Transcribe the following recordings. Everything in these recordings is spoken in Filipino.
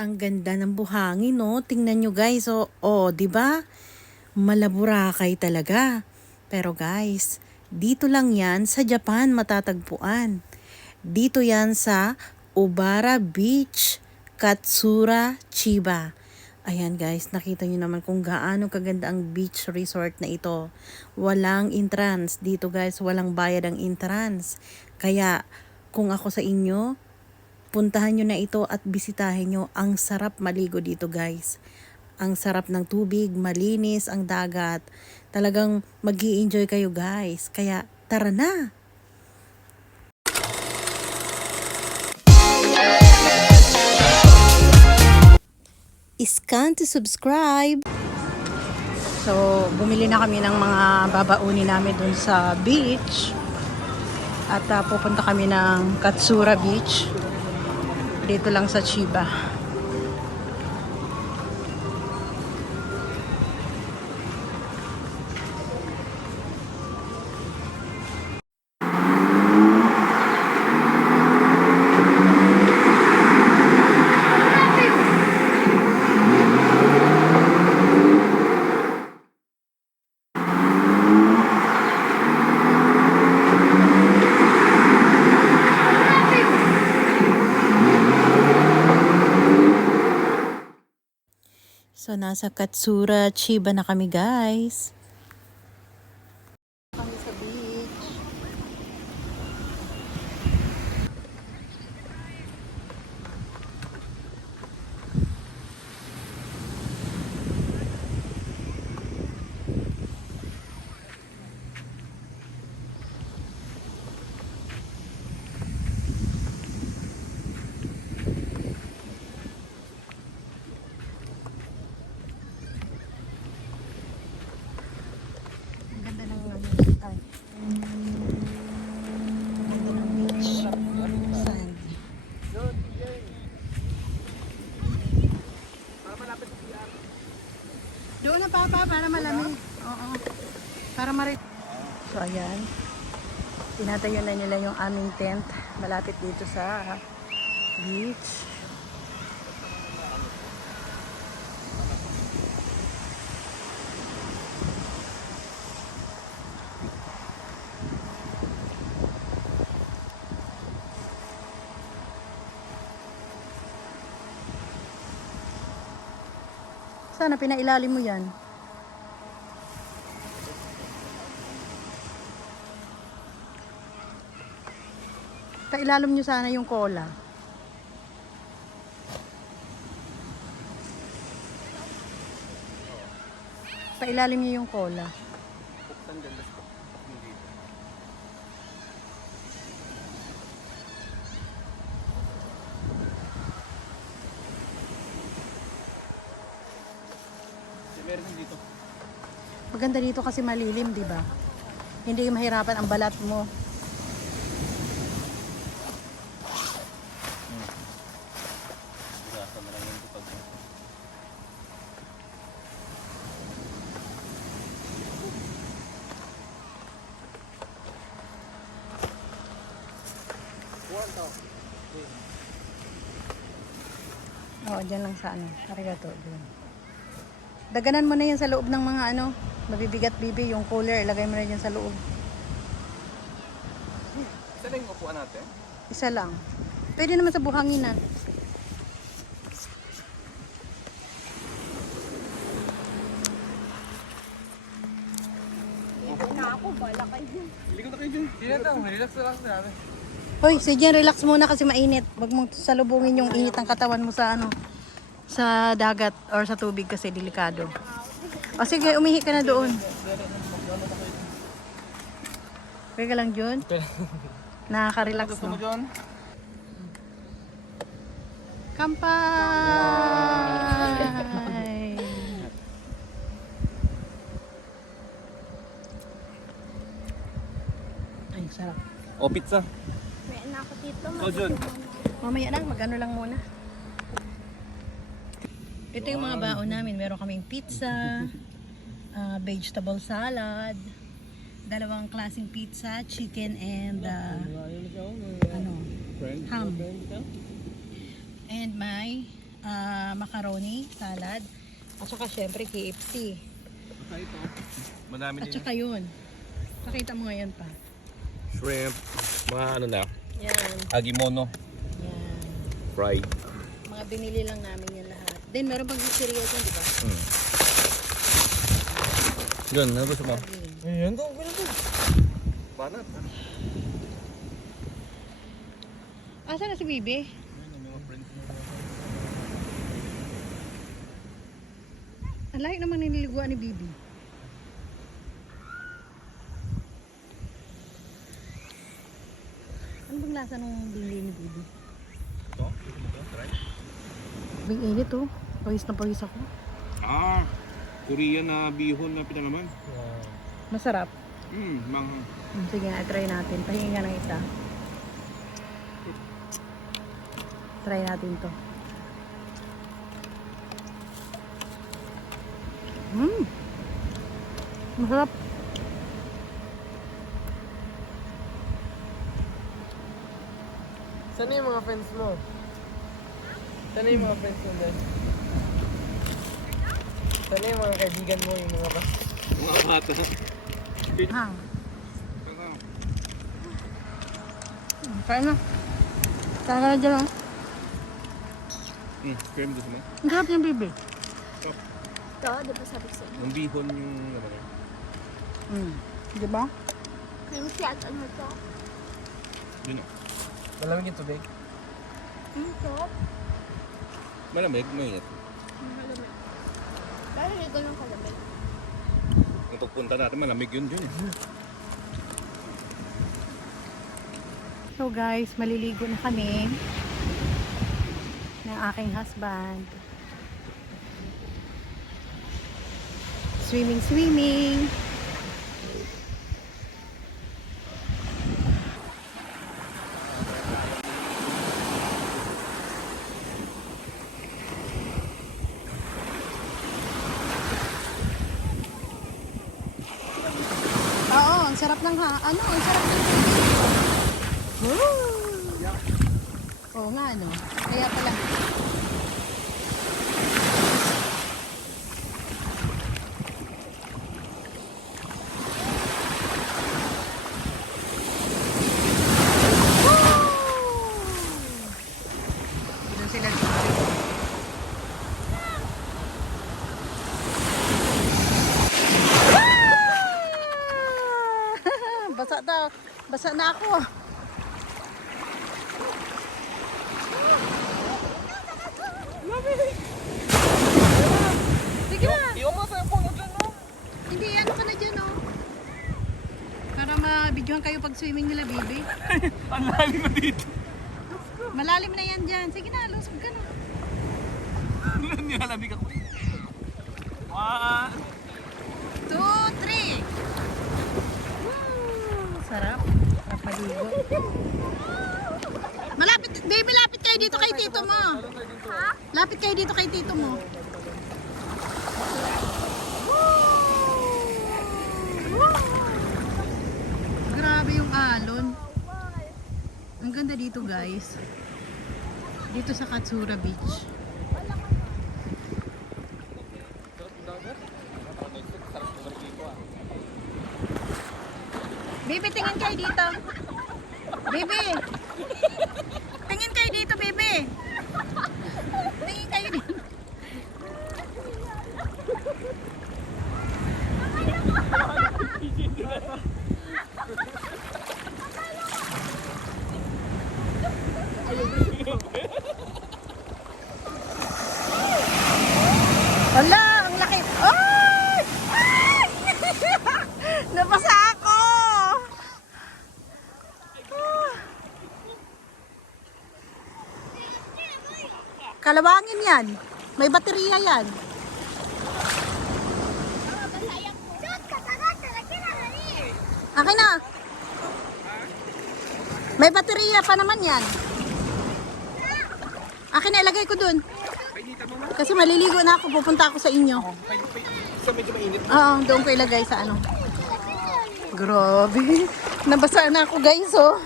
Ang ganda ng buhangin, no? Tingnan nyo guys. Oh, 'di ba? Malaburakay talaga. Pero guys, dito lang 'yan sa Japan matatagpuan. Dito 'yan sa Obara Beach, Katsura, Chiba. Ayan guys, nakita nyo naman kung gaano kaganda ang beach resort na ito. Walang entrance dito guys, walang bayad ang entrance. Kaya kung ako sa inyo, puntahan nyo na ito at bisitahin nyo. Ang sarap maligo dito guys. Ang sarap ng tubig, malinis ang dagat. Talagang mag-i-enjoy kayo guys. Kaya tara na! Scan to subscribe! So, bumili na kami ng mga babaunin namin dun sa beach. At pupunta kami ng Katsura Beach. Dito lang sa Chiba. So, nasa Katsura, Chiba na kami guys. Kami sa beach. Ang ganda ng ay. Ang ganda ng beach. Sand. Doon na papa para malamig. Oo. Para marit. So ayan. Tinatayo na nila yung aming tent malapit dito sa beach. Sana pinailalim mo yan. Pailalim nyo sana yung cola. Pailalim nyo yung cola. Dito. Maganda dito kasi malilim, di ba? Hindi mahirapan ang balat mo. Oo, dyan lang sa ano. Arigato, dyan. Daganan mo na yan sa loob ng mga ano, mabibigat bibi, yung cooler, ilagay mo na yan sa loob. Isa lang yung upuan natin? Isa lang. Pwede naman sa buhanginan. Hindi ko na kayo dyan. Hindi na tayo, relax na lang natin. Hoy, sige, relax muna kasi mainit. Wag mong salubungin yung init ng katawan mo sa ano, sa dagat or sa tubig kasi delikado. O sige, umihi ka na doon. Okay ka lang, Jun? Nakaka-relax, Gusto mo no? dyan? Kampay! Ay, sarap. O, pizza. May anak ko dito. O, Jun. Mamaya na, mag-ano lang muna. Ito yung mga baon namin. Meron kaming pizza, vegetable salad, dalawang klaseng pizza, chicken and ano, ham. And may macaroni, salad, at saka syempre KFC. Basta ito. Madami At din. saka yun. Pakita mo ngayon pa. Shrimp. Mga ano na. Yan. Agimono. Yan. Fried. Mga binili lang namin yan lahat. Then meron pang cereal dyan, di ba? Yun, ano gusto mo? Saging. Ayan to, ganun to. Banat. Asa na si Bibi? Ayun, yung mga friends mo. Ang layo naman nililiguan ni Bibi. Ano bang lasa nung bili ni Bibi? Ito? Ito? Try? Bing init oh. Pawis na pawis ako. Ah! Korean na bihon na pinalaman. Masarap. Manghang. Sige nga, try natin. Pahingi nga ng isa. Try natin to. Masarap. Sana yung mga friends mo? Sana yung mga friends mo dyan? Sana yung mga kaibigan mo, yung mga bata? Mga bata. Hang. Kain na. Kain ka na dyan oh. Cream gusto mo? Ang sarap niya, Bibi. Ito, di ba sabi ko sa'yo? Yung bihon yung naman eh. Di ba? Cream cheese, ano to? Yun o. Malamig yung tubig. Ito? Malamig, mainit. Malamig. Pero hindi ko ng kalamig. Yung pagpunta natin, malamig yun dyan eh. So guys, maliligo na kami ng aking husband. Swimming, swimming. Oo, ang sarap ng ang sarap ng Oo nga, no? Kaya pala. Doon sila dito. Basa daw. Basa na ako. Sige na. Iwan mo sa phone mo dyan, no? Hindi, ano ka na dyan, oh. Para ma-videohan kayo pag swimming nila, baby. Ang lalim na dito. Malalim na yan dyan. Sige na, lusog ka na. Nilalamig ako. 1, 2, 3. Sarap. Sarap paligo. Malapit, baby, lapit kayo dito kay tito mo. Ha? Lapit kayo dito kay tito mo. Grabe yung alon. Ang ganda dito, guys. Dito sa Katsura Beach. Baby, tingin kayo dito. Baby. Tingin kayo dito, baby. Tingin kayo dito. Hala, ang laki. Ay! Ay! Napasa ako. Kalawangin yan. May baterya yan. Akin na. May baterya pa naman yan. Akin na, ilagay ko dun. Kasi maliligo na ako. Pupunta ako sa inyo. Sa medyo mainit. Oo, doon ko ilagay sa ano. Grabe. Nabasa na ako, guys, oh.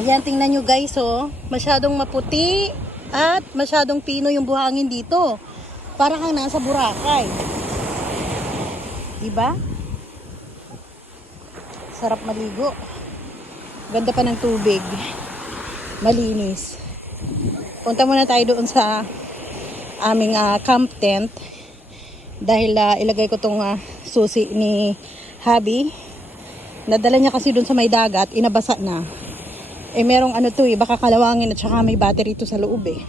Ayan, tingnan nyo guys, oh. Masyadong maputi at masyadong pino yung buhangin dito. Para kang nasa Boracay. Diba? Sarap maligo. Ganda pa ng tubig. Malinis. Punta muna tayo doon sa aming camp tent. Dahil ilagay ko tong susi ni Habi. Nadala niya kasi doon sa may dagat. Inabasa na. Eh merong ano to baka kalawangin at saka may battery to sa loob eh.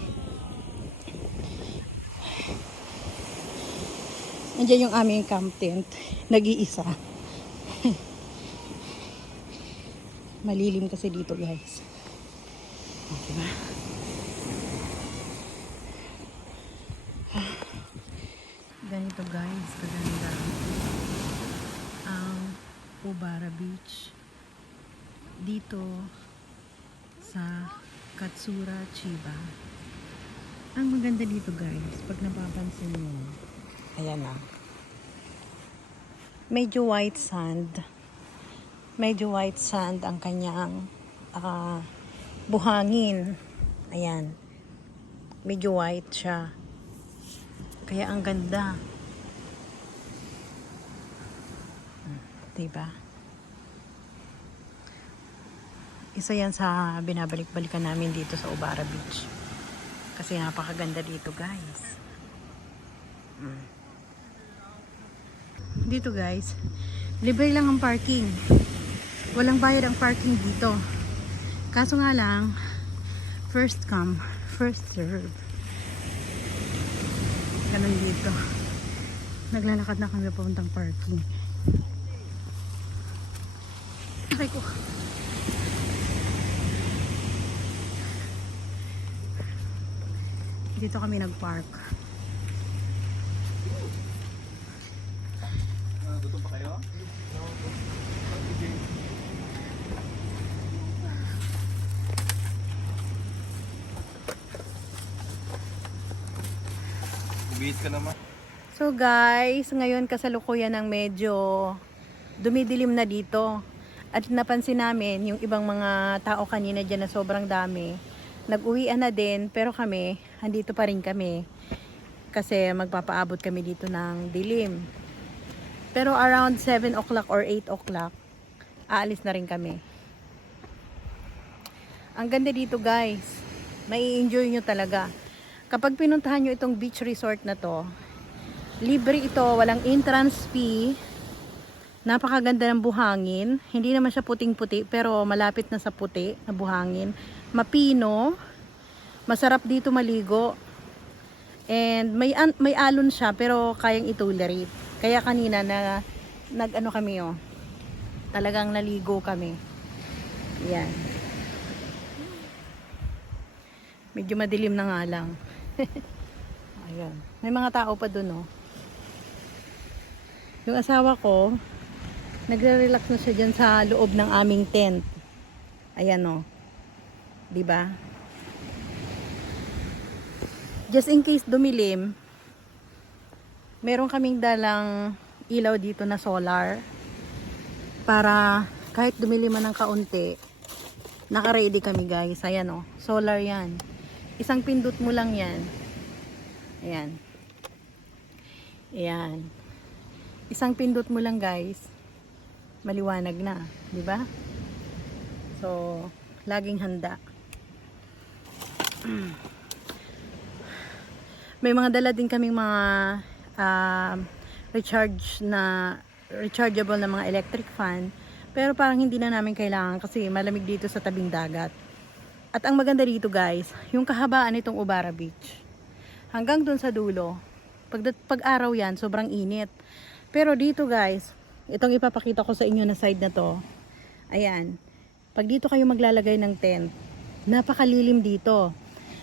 Andiyan yung aming camp tent. Nag-iisa. Malilim kasi dito guys. Okay ba? Ganito guys, kaganda ang Ubara Beach dito sa Katsura, Chiba. Ang maganda dito guys, pag napapansin mo, ayan na. Medyo white sand. Medyo white sand ang kanyang buhangin. Ayan. Medyo white siya. Kaya ang ganda. Diba? Isa yan sa binabalik-balikan namin dito sa Ubara Beach. Kasi napakaganda dito guys. Dito guys, libre lang ang parking. Walang bayad ang parking dito. Kaso nga lang, first come, first serve. Ganun dito. Naglalakad na kami papuntang parking. Ay ko. Dito kami nag-park. Gutom pa kayo? Bihis ka naman. So guys, ngayon kasalukuyan ng medyo dumidilim na dito. At napansin namin yung ibang mga tao kanina dyan na sobrang dami. Nag-uwian na din, pero kami, andito pa rin kami. Kasi magpapaabot kami dito ng dilim. Pero around 7 o'clock or 8 o'clock, aalis na rin kami. Ang ganda dito guys. May enjoy nyo talaga. Kapag pinuntahan nyo itong beach resort na to, libre ito, walang entrance fee. Napakaganda ng buhangin. Hindi naman siya puting-puti, pero malapit na sa puti na buhangin. Mapino. Masarap dito maligo. And may alon siya, pero kayang itolerate. Kaya kanina nag-ano kami oh. Talagang naligo kami. Yan. Medyo madilim na nga lang. Ayan. May mga tao pa dun oh. Yung asawa ko, nagre-relax na siya dyan sa loob ng aming tent. Ayan o. Diba? Just in case dumilim, meron kaming dalang ilaw dito na solar. Para kahit dumiliman ng kaunti, naka-ready kami guys. Ayan o. Solar yan. Isang pindot mo lang yan. Ayan. Ayan. Isang pindot mo lang guys. Maliwanag na, di ba? So, laging handa. May mga dala din kaming mga rechargeable na mga electric fan, pero parang hindi na namin kailangan kasi malamig dito sa tabing dagat. At ang maganda dito guys, yung kahabaan nitong Ubara Beach, hanggang dun sa dulo, pag araw yan, sobrang init. Pero dito guys, itong ipapakita ko sa inyo na side na to. Ayan. Pag dito kayo maglalagay ng tent, napakalilim dito.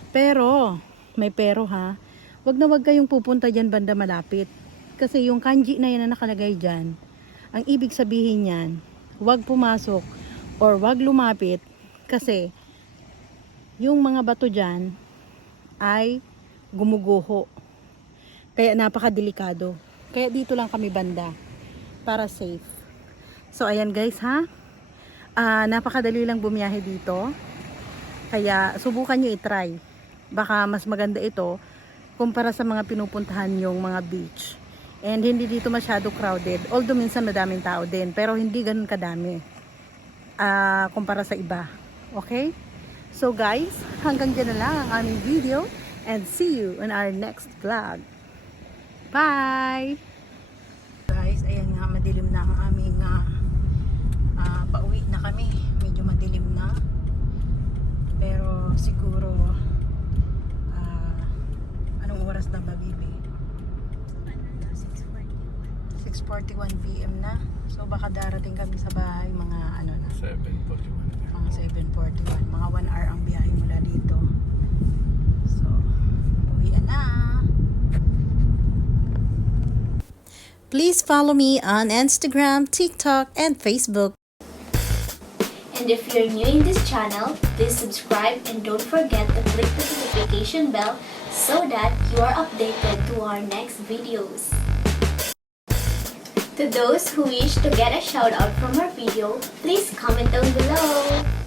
Pero, may pero ha. Wag na wag kayong pupunta dyan banda malapit. Kasi yung kanji na yan na nakalagay dyan, ang ibig sabihin yan, wag pumasok or wag lumapit. Kasi, yung mga bato dyan ay gumuguho. Kaya napakadelikado. Kaya dito lang kami banda. Para safe. So ayan guys ha. Napakadali lang bumiyahe dito. Kaya subukan nyo i-try. Baka mas maganda ito kumpara sa mga pinupuntahan yung mga beach. And hindi dito masyado crowded. Although minsan madaming tao din. Pero hindi ganun kadami. Kumpara sa iba. Okay? So guys, hanggang dyan na lang ang aming video. And see you in our next vlog. Bye! Guys, ayan nga, madilim na ang aming pauwi na kami. Medyo madilim na. Pero siguro anong oras na ba, Bibi? 6:41 PM na. So baka darating kami sa bahay mga ano na, 7:41. mga 7:41. Mga 1 hour ang biyahe mula dito. So uwian na. Please follow me on Instagram, TikTok, and Facebook. And if you're new in this channel, please subscribe and don't forget to click the notification bell so that you are updated to our next videos. To those who wish to get a shout out from our video, please comment down below.